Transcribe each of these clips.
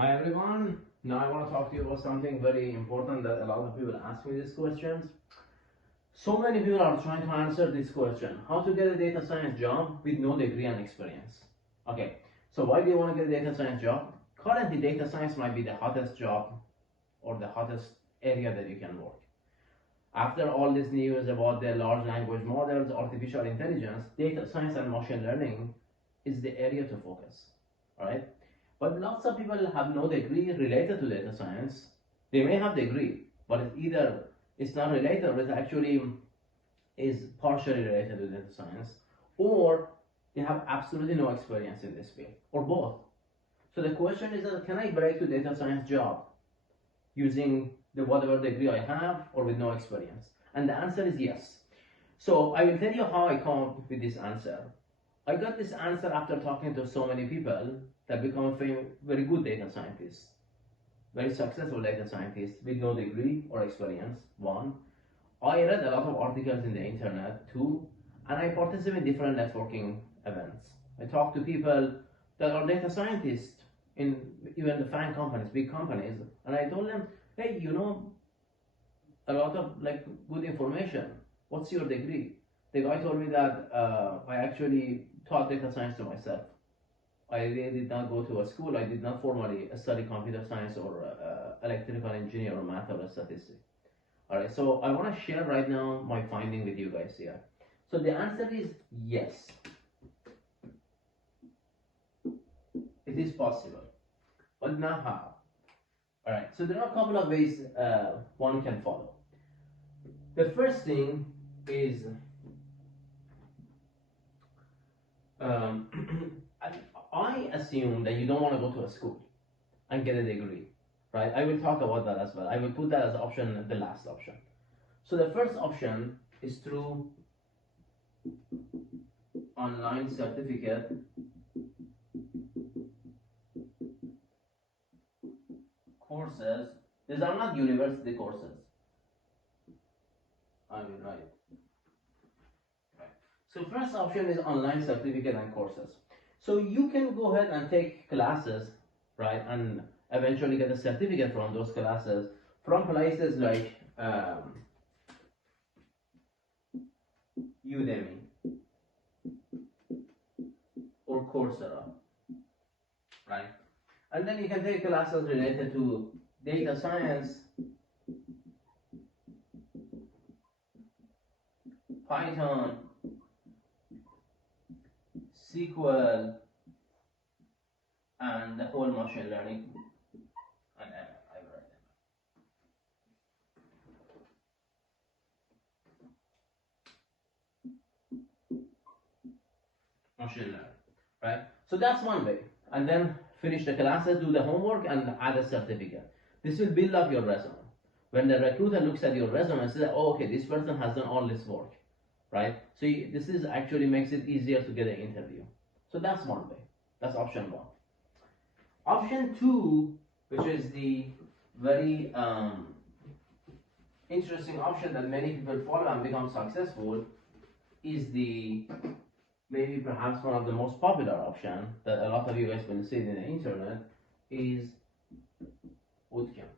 Hi everyone. Now I want to talk to you about something very important that a lot of people ask me these questions. So many people are trying to answer this question: how to get a data science job with no degree and experience. Okay, so why do you want to get a data science job? Currently, data science might be the hottest job or the hottest area that you can work. After all this news about the large language models, artificial intelligence, data science and machine learning is the area to focus. All right. But lots of people have no degree related to data science. They may have degree, but it's not related, or it actually is partially related to data science, or they have absolutely no experience in this field, or both. So the question is that can I break to data science job using the whatever degree I have or with no experience? And the answer is yes. So I will tell you how I come up with this answer. I got this answer after talking to so many people that become a very good data scientists, very successful data scientists with no degree or experience. One, I read a lot of articles in the internet. Two, and I participate in different networking events. I talk to people that are data scientists in even the FAANG companies, big companies, and I told them, hey, a lot of good information. What's your degree? The guy told me that I actually taught data science to myself. I really did not go to a school. I did not formally study computer science or electrical engineer or math or statistics. All right, so I want to share right now my finding with you guys here. So the answer is yes. It is possible, but not how. All right, so there are a couple of ways one can follow. The first thing is I assume that you don't want to go to a school and get a degree, right? I will talk about that as well. I will put that as option, the last option. So the first option is through online certificate courses. These are not university courses. I will write. Right. So first option is online certificate and courses. So you can go ahead and take classes, right, and eventually get a certificate from those classes from places like Udemy or Coursera, right? And then you can take classes related to data science, Python, SQL, and the whole machine learning and algorithm. Machine learning, right? So that's one way. And then finish the classes, do the homework, and add a certificate. This will build up your resume. When the recruiter looks at your resume and says, oh, okay, this person has done all this work, right? So this is actually makes it easier to get an interview. So that's one way. That's option one. Option two, which is the very interesting option that many people follow and become successful, is the maybe perhaps one of the most popular option that a lot of you guys will see in the internet is bootcamp.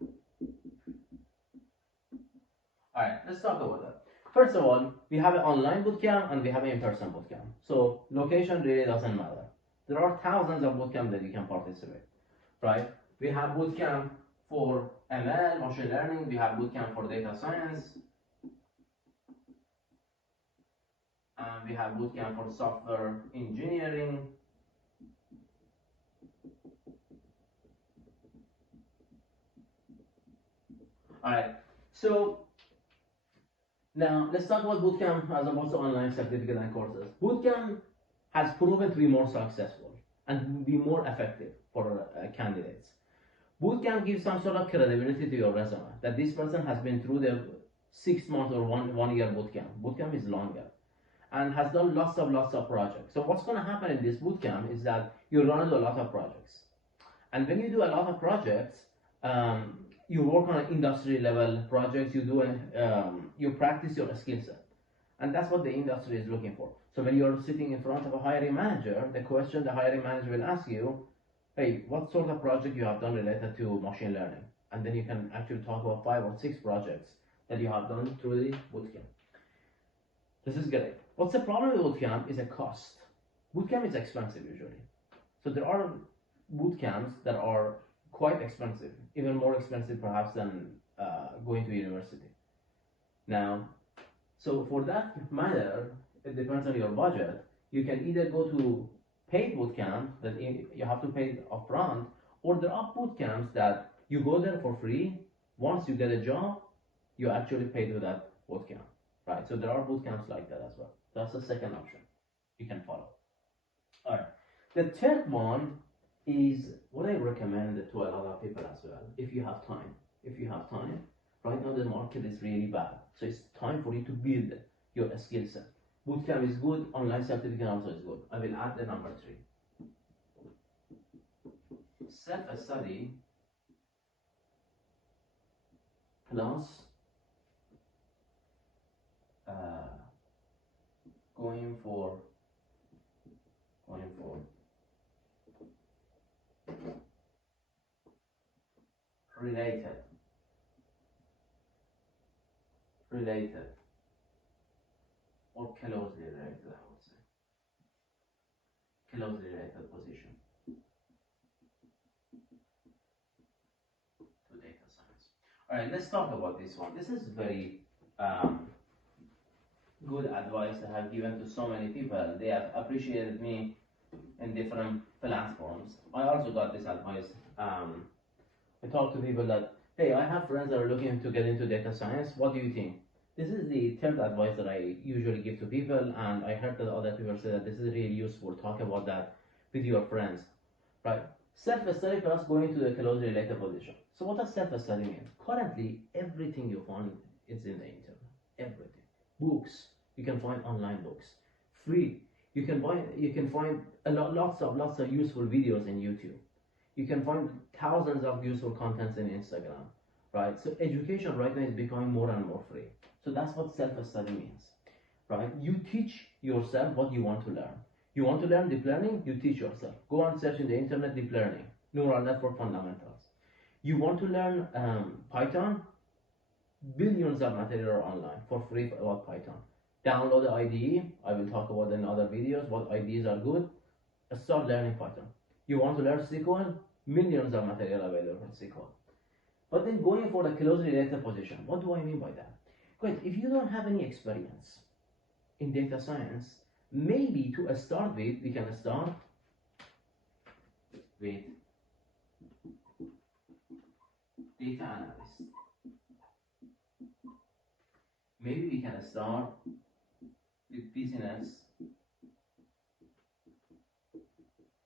All right, let's talk about that. First of all, we have an online bootcamp and we have an in-person bootcamp. So location really doesn't matter. There are thousands of bootcamp that you can participate, right? We have bootcamp for ML, machine learning. We have bootcamp for data science. And we have bootcamp for software engineering. All right, so now let's talk about bootcamp as opposed to online certificate and courses. Bootcamp has proven to be more successful and be more effective for candidates. Bootcamp gives some sort of credibility to your resume that this person has been through the 6 months or one year bootcamp. Bootcamp is longer and has done lots of projects. So what's going to happen in this bootcamp is that you're going to do a lot of projects, and when you do a lot of projects, you work on an industry level projects. You practice your skill set, and that's what the industry is looking for. So when you're sitting in front of a hiring manager, the question the hiring manager will ask you, hey, what sort of project you have done related to machine learning? And then you can actually talk about 5 or 6 projects that you have done through the bootcamp. This is great. What's the problem with bootcamp is a cost. Bootcamp is expensive usually. So there are bootcamps that are quite expensive, even more expensive perhaps than going to university. Now, so for that matter, it depends on your budget. You can either go to paid bootcamp that you have to pay upfront, or there are bootcamps that you go there for free. Once you get a job, you actually pay to that bootcamp, right? So there are bootcamps like that as well. That's the second option you can follow. All right. The third one is what I recommend to a lot of people as well. If you have time, right now the market is really bad, so it's time for you to build your skill set. Bootcamp is good, online certificate also is good. I will add the number 3. Self-study plus going for related or closely related, I would say. Closely related position to data science. All right, let's talk about this one. This is very good advice I have given to so many people. They have appreciated me in different platforms. I also got this advice. I talk to people that, hey, I have friends that are looking to get into data science. What do you think? This is the third advice that I usually give to people, and I heard that other people say that this is really useful. Talk about that with your friends, right? Self-study plus going to the closely related position. So what does self-study mean? Currently, everything you find is in the internet. Everything. Books, you can find online books. Free. You can find lots of useful videos in YouTube. You can find thousands of useful contents in Instagram, right? So education right now is becoming more and more free. So that's what self-study means, right? You teach yourself what you want to learn. You want to learn deep learning, you teach yourself. Go and search in the internet deep learning, neural network fundamentals. You want to learn Python, billions of material online for free about Python. Download the IDE. I will talk about in other videos what IDEs are good. Start learning Python. You want to learn SQL, millions of material available for SQL. But then going for the closely related position, what do I mean by that? Great, if you don't have any experience in data science, maybe to start with, we can start with data analyst. Maybe we can start with business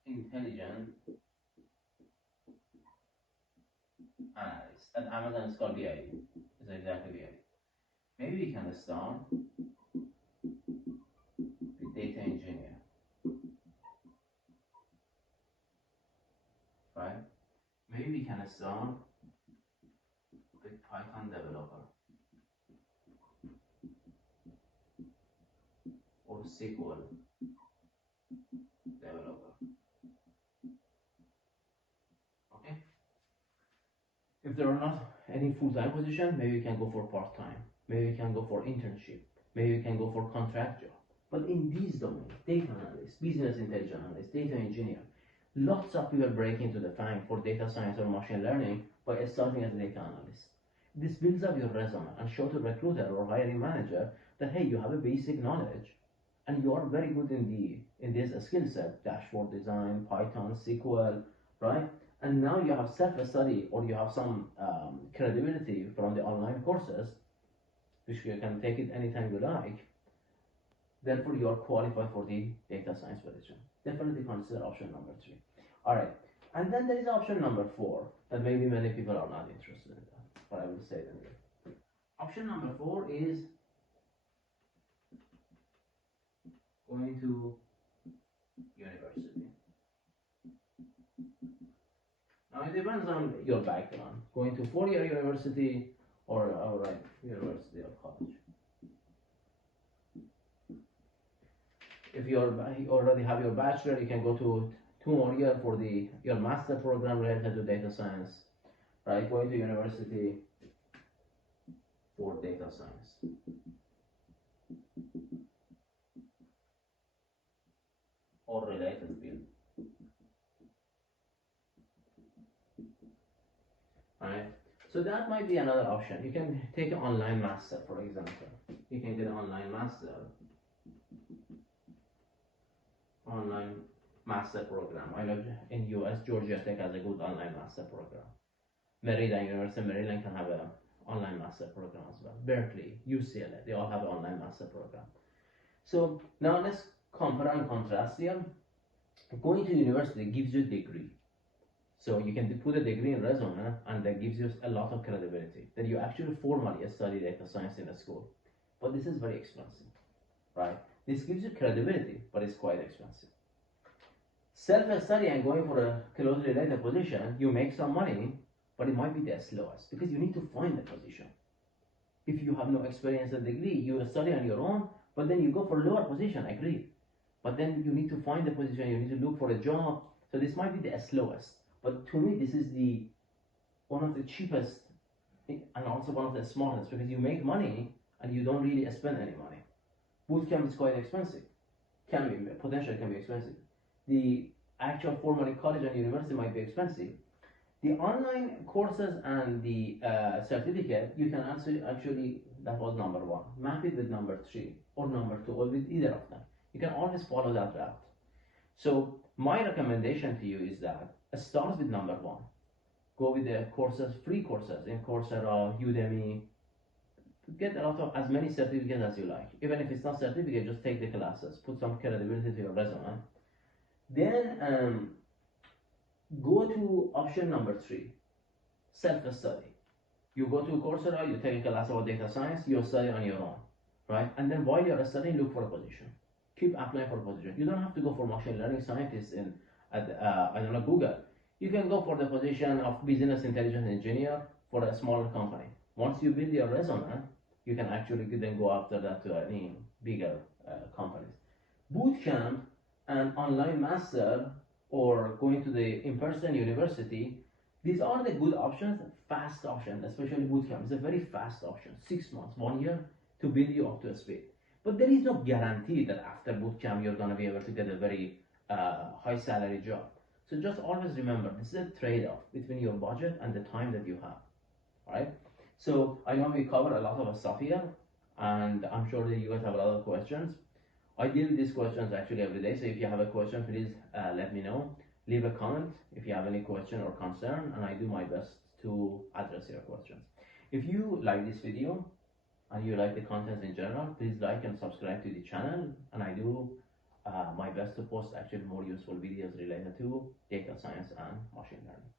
intelligence analyst. At Amazon it's called BID. It's exactly BID. Maybe we can start with data engineer. Right? Maybe we can start with Python developer or SQL developer. Okay? If there are not any full-time position, maybe we can go for part-time. Maybe we can go for internship. Maybe we can go for contract job. But in these domains, data analyst, business intelligence analyst, data engineer, lots of people break into the time for data science or machine learning by starting as a data analyst. This builds up your resume and show to recruiter or hiring manager that hey, you have a basic knowledge and you are very good in this skill set, dashboard design, Python, SQL, right? And now you have self-study or you have some credibility from the online courses, which you can take it anytime you like. Therefore, you are qualified for the data science position. Definitely consider option number 3. All right, and then there is option number 4 that maybe many people are not interested in that, but I will say them here. Option number 4 is going to university. Now it depends on your background. Going to 4-year university or outright university or college. If you already have your bachelor, you can go to 2 more years for your master program related to data science, right? Going to university for data science. Or related field. Right? So that might be another option. You can take an online master, for example. You can get an online master program. I know in US, Georgia Tech has a good online master program. Maryland, University of Maryland can have an online master program as well. Berkeley, UCLA, they all have an online master program. So now let's compare and contrast here. Going to university gives you a degree. So you can put a degree in resume, and that gives you a lot of credibility that you actually formally study data science in a school. But this is very expensive, right? This gives you credibility, but it's quite expensive. Self-study and going for a closely related position, you make some money, but it might be the slowest because you need to find the position. If you have no experience and degree, you study on your own, but then you go for a lower position, agree. But then you need to find the position, you need to look for a job. So this might be the slowest. But to me, this is one of the cheapest and also one of the smartest because you make money and you don't really spend any money. Bootcamp is quite expensive. Potentially can be expensive. The actual formal college and university might be expensive. The online courses and the certificate, you can actually, that was number one. Map it with number 3 or number 2 or with either of them. You can always follow that route. So my recommendation to you is that start with number 1. Go with the courses, free courses in Coursera, Udemy. Get as many certificates as you like. Even if it's not certificate, just take the classes. Put some credibility to your resume. Then go to option number 3, self-study. You go to Coursera, you take a class about data science, you study on your own, right? And then while you're studying, look for a position. Keep applying for a position. You don't have to go for machine learning scientist I don't know, Google. You can go for the position of business intelligence engineer for a smaller company. Once you build your resume, you can actually then go after that to any bigger companies. Bootcamp and online master or going to the in-person university, these are the good options, fast options, especially bootcamp. It's a very fast option, 6 months, 1 year to build you up to a speed. But there is no guarantee that after bootcamp you're going to be able to get a very high salary job. So just always remember, this is a trade-off between your budget and the time that you have, right? So I know we cover a lot of stuff here, and I'm sure that you guys have a lot of questions. I deal with these questions actually every day, so if you have a question, please let me know. Leave a comment if you have any question or concern, and I do my best to address your questions. If you like this video and you like the content in general, please like and subscribe to the channel, and I do my best to post actually more useful videos related to data science and machine learning.